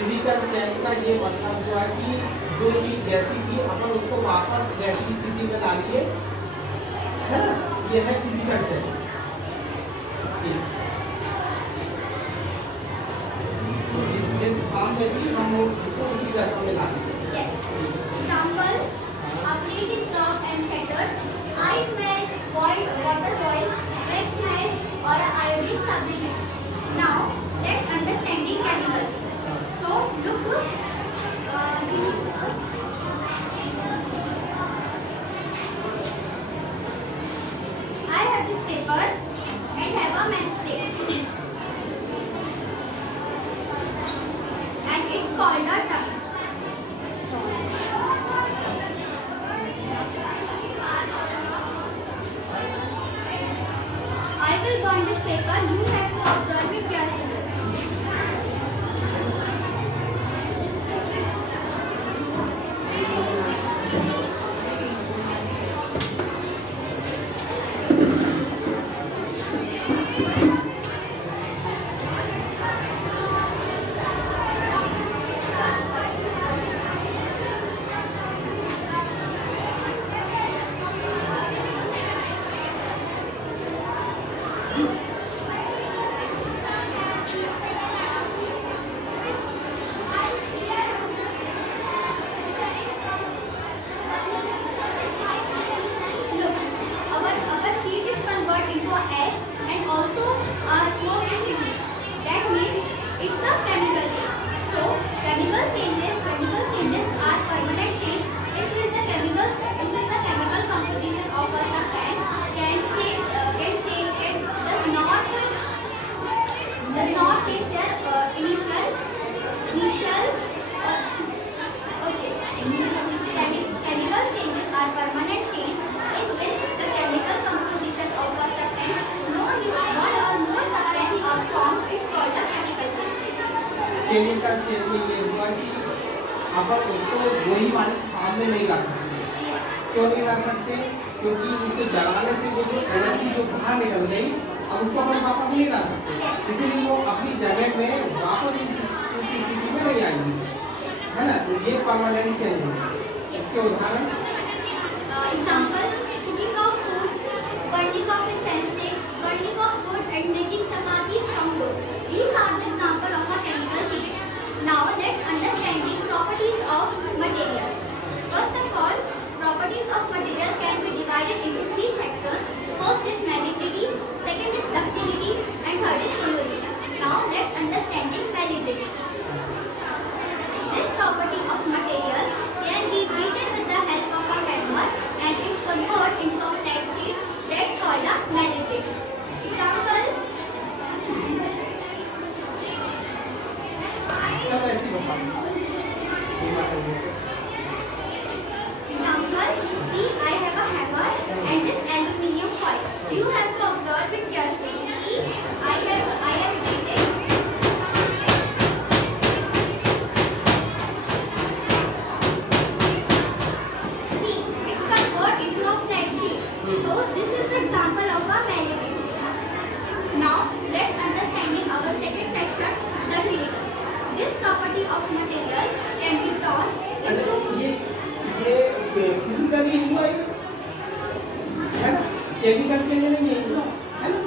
Physical change का ये मतलब हुआ कि जो चीज जैसी थी अपन उसको वापस वैसी स्थिति में डालिए, है ना, ये है फिजिकल चेंज। जिस फॉर्म में थी हम उसको उसी दशा में ला देंगे। Example, a plate is dropped and shatters, I smell void, water boils, red smell or iodine sublimate. Now let's understanding chemical. So look, I have this paper and have a matchstick and it's called a tongue. I will burn this paper, you have to observe it carefully. Chemical change में ये हुआ कि अपन उसको वही वाली form में नहीं ला सकते। क्यों नहीं ला सकते? क्योंकि उसको जलाने से वो जो एनर्जी जो बाहर निकल गई, अब उसको अपन वापस नहीं ला सकते, इसीलिए वो अपनी जगह में वापस उसी स्थिति में नहीं आएंगी, है ना। तो ये परमानेंट चेंज है। इसके उदाहरण example, cooking of food, burning of incense stick, burning of wood and making chapatis from wood. These are the example of a chemical change. Now let's understanding properties of material. First of all, properties of material can be divided into three sections. First is malleability, second is ductility, and third is solubility. Now let's understanding malleability. This property of material can be beaten with the help of a hammer and is converted into a flat sheet. That's called a malleability. Examples. Example, see, I have a hammer and this aluminium foil. You have to observe it carefully. See, I am beating. See, it's converted into a flat sheet. So this is the example of a malleability. Now let's understanding our second section, ductility. This property of material can be drawn into ये physically हुआ है ना, chemical change नहीं है, है ना।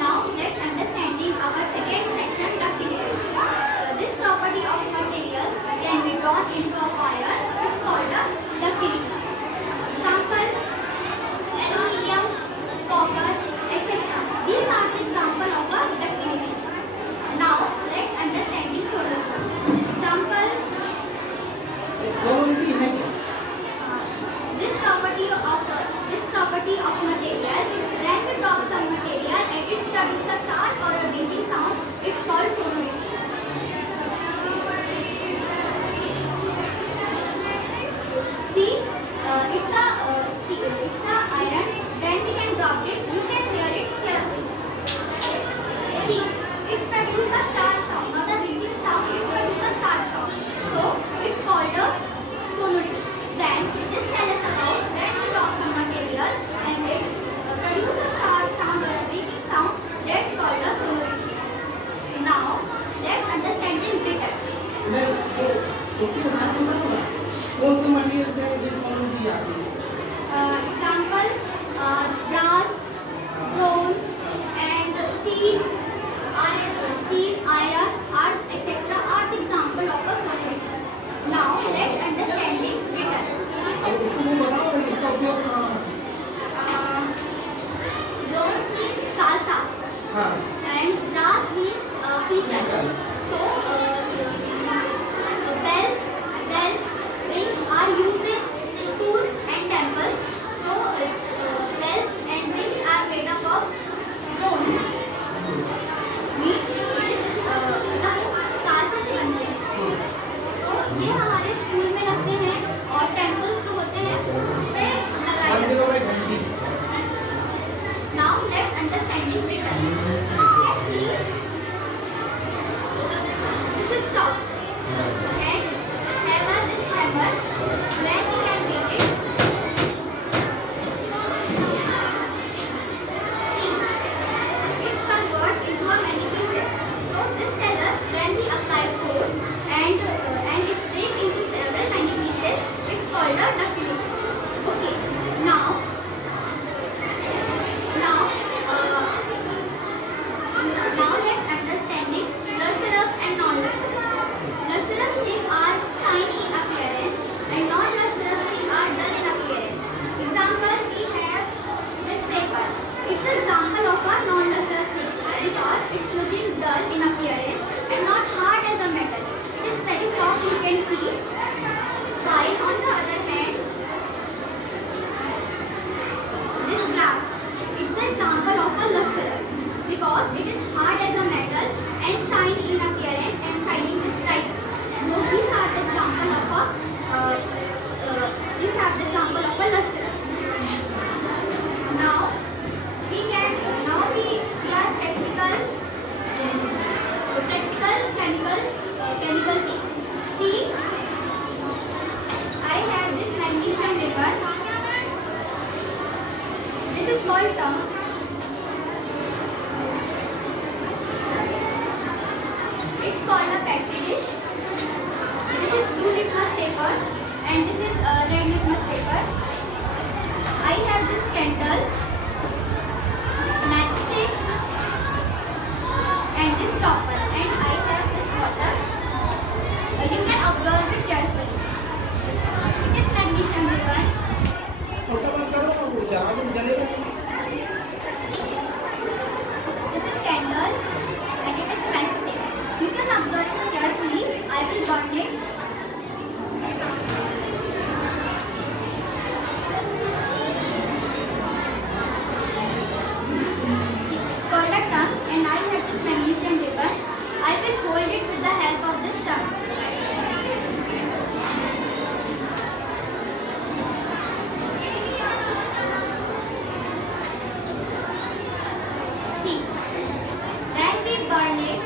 Now let's understanding our second section, ductility. This property of material can be drawn into a wire. It's called a ductility. Example, aluminium, copper, etc. These are the example of a ductility. Now let's understanding solubility. Example, solubility है this property of material, when we drop some material and it produces a sharp or a ringing sound, it's called solubility. See, it's a iron. When we can drop it, you can hear it clearly. See, it's produces a sharp sound, not a ringing sound. It's produces a sharp sound. So it's called a called tongue. It's called a petri dish. This is blue litmus paper and this is red litmus paper. I have this candle, matchstick and this topper, and I have this water. You can observe it carefully. It is magnesium ribbon. This is candle and it is matchstick. You can observe it carefully. I will burn it. It's called a tongue and I have this magnesium ribbon. I will hold it with the help of this tongue. See, when we burn it,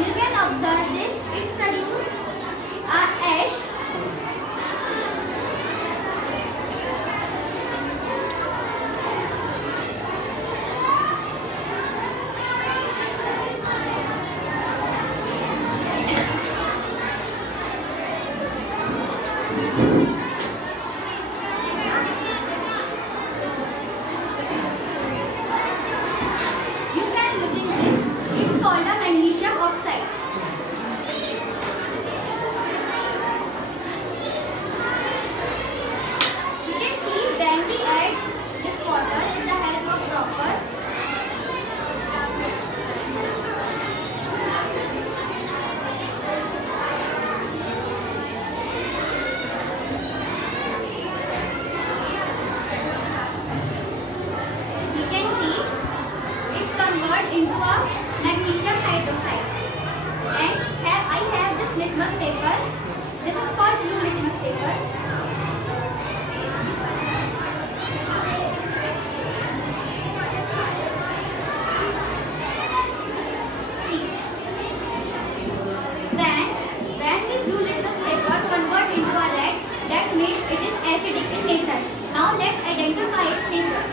you can observe this. It's produced ash. You can look in this. It's called a magnesium oxide. You can see when we add this water with the help of dropper. You can see it's converted into a magnesium hydroxide. And here I have this litmus paper. This is called blue litmus paper. See, when the blue litmus paper convert into a red, that means it is acidic in nature. Now let's identify its nature.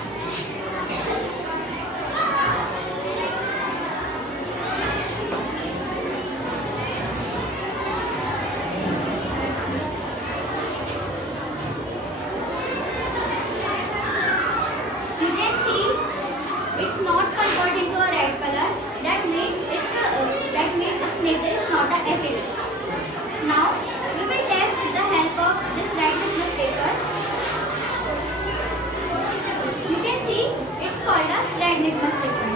You can see it's not converted into a red color. That means its nature is not acidic. Now we will test with the help of this red litmus paper. You can see it's called a red litmus paper.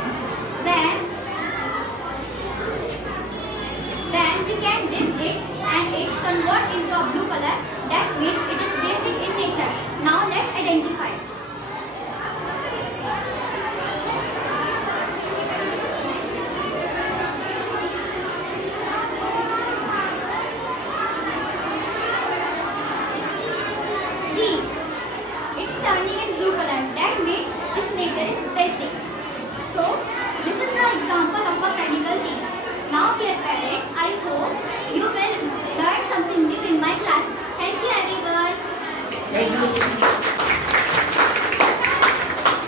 Then we can dip it and it's converted into a blue color. That means it is basic in nature. Now let's identify.